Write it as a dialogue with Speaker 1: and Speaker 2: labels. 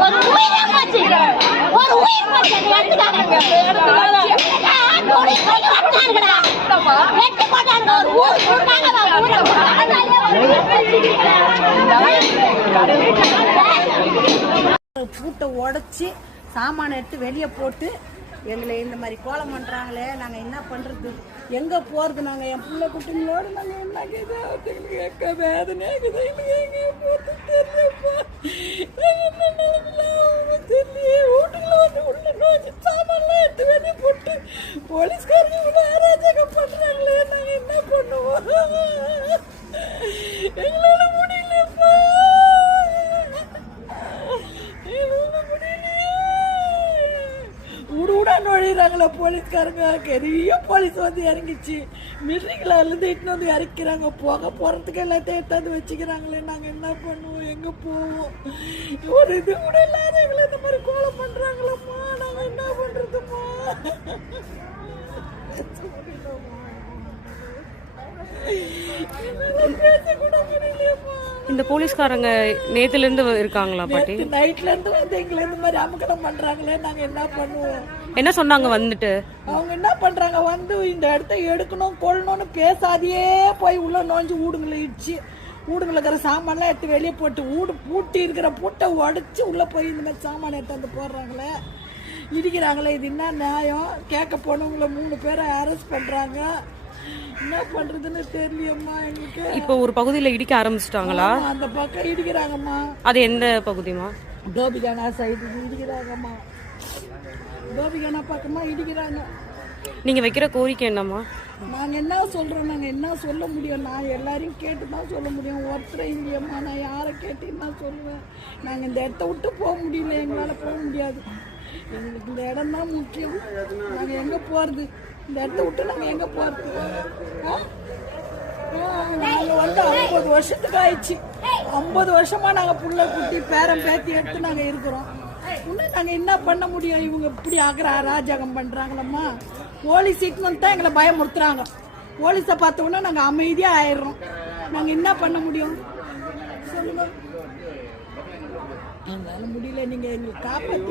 Speaker 1: ஒரு உயிரை போச்சு ஒரு உயிர் போச்சு எடுத்துக்காங்க வெட்டி போட்டாங்க ஒரு ஊர் ஊரை
Speaker 2: பூட்டை உடைச்சி சாமானை எடுத்து வெளியே போட்டு எங்களை இந்த மாதிரி கோலம் பண்ணுறாங்களே நாங்கள் என்ன பண்ணுறது எங்கே போகிறது நாங்கள் என் பிள்ளை குட்டிங்களோடு நாங்கள் என்ன கேட்குது வேதனையாக போலீஸ்காரங்க இவ்வளோ அராஜகம் பண்ணுறாங்களே நாங்கள் என்ன பண்ணுவோம்? எங்களால் முடியலப்பா. எங்களால முடியலையே. நுழையிறாங்களா போலீஸ்காரங்க? பெரிய போலீஸ் வந்து இறங்கிச்சு. மில்லிங்களா அழுது இட்டுன்னு வந்து இறக்கிறாங்க. போக போகிறதுக்கு எல்லாத்தையும் எடுத்தாந்து வச்சுக்கிறாங்களே நாங்கள் என்ன பண்ணுவோம்? எங்கே போவோம்? ஒரு இது கூட இல்லாத எங்களை இந்த மாதிரி கோலம் பண்ணுறாங்களம்மா நாங்கள் என்ன பண்ணுறதும்மா
Speaker 3: இந்த போலீஸ்காரங்க நேத்துல இருந்து இருக்காங்களா பாட்டி?
Speaker 2: நைட்ல இருந்து வந்து எங்களை இந்த மாதிரி அமக்கடம் பண்றாங்களே நாங்க என்ன பண்ணுவோம்?
Speaker 3: என்ன சொன்னாங்க வந்துட்டு?
Speaker 2: அவங்க என்ன பண்றாங்க? வந்து இந்த இடத்த எடுக்கணும் கொள்ளணும்னு பேசாதையே போய் உள்ள நோஞ்சு ஊடுங்களை இடிச்சு ஊடுங்களை இருக்கிற சாமான்லாம் எடுத்து வெளியே போட்டு ஊடு பூட்டி இருக்கிற பூட்டை உடைச்சு உள்ள போய் இந்த மாதிரி சாமான் எடுத்து வந்து போடுறாங்களே. இடிக்கிறாங்களே இது என்ன நியாயம்? கேட்க போனவங்கள மூணு பேரை அரெஸ்ட் பண்றாங்க. என்ன பண்றதுன்னு தெரியலையம்மா எங்களுக்கு.
Speaker 3: இப்போ ஒரு பகுதியில இடிக்க ஆரம்பிச்சிட்டாங்களா?
Speaker 2: அந்த பக்கம் இடிக்கிறாங்கம்மா.
Speaker 3: அது எந்த பகுதிமா
Speaker 2: கோபிகானா சைடு இடிக்கிறாங்கம்மா. கோபிகானா பக்கமா இடிக்கிறாங்க.
Speaker 3: நீங்க வைக்கிற கோரிக்கை என்னம்மா?
Speaker 2: நாங்கள் என்ன சொல்கிறோம் நாங்கள் என்ன சொல்ல முடியும்? நான் எல்லாரையும் கேட்டு தான் சொல்ல முடியும். ஒருத்தரை இல்லையம்மா நான் யாரை கேட்டு என்ன சொல்லுவேன். நாங்கள் இந்த இடத்த விட்டு போக முடியல எங்களால் போக முடியாது. எங்களுக்கு இந்த இடம் தான் முக்கியம். நாங்கள் எங்கே போகிறது இந்த இடத்த விட்டு நாங்கள் எங்கே போகிறது நாங்கள் வந்து ஐம்பது வருஷத்துக்கு ஆயிடுச்சு. ஐம்பது வருஷமா நாங்கள் புள்ள குட்டி பேரன் பேத்தி எடுத்து நாங்கள் இருக்கிறோம். இன்னும் நாங்கள் என்ன பண்ண முடியும்? இவங்க இப்படி ஆகிற அராஜகம் பண்ணுறாங்களம்மா போலீஸ் இட்டுன்னு தான் எங்களை பயமுறுத்துறாங்க. போலீஸை பார்த்த உடனே நாங்கள் அமைதியாக ஆயிடுறோம். நாங்கள் என்ன பண்ண முடியும்? சொல்லுங்கள் எங்களால் முடியல நீங்கள் எங்களுக்கு காப்பாற்றி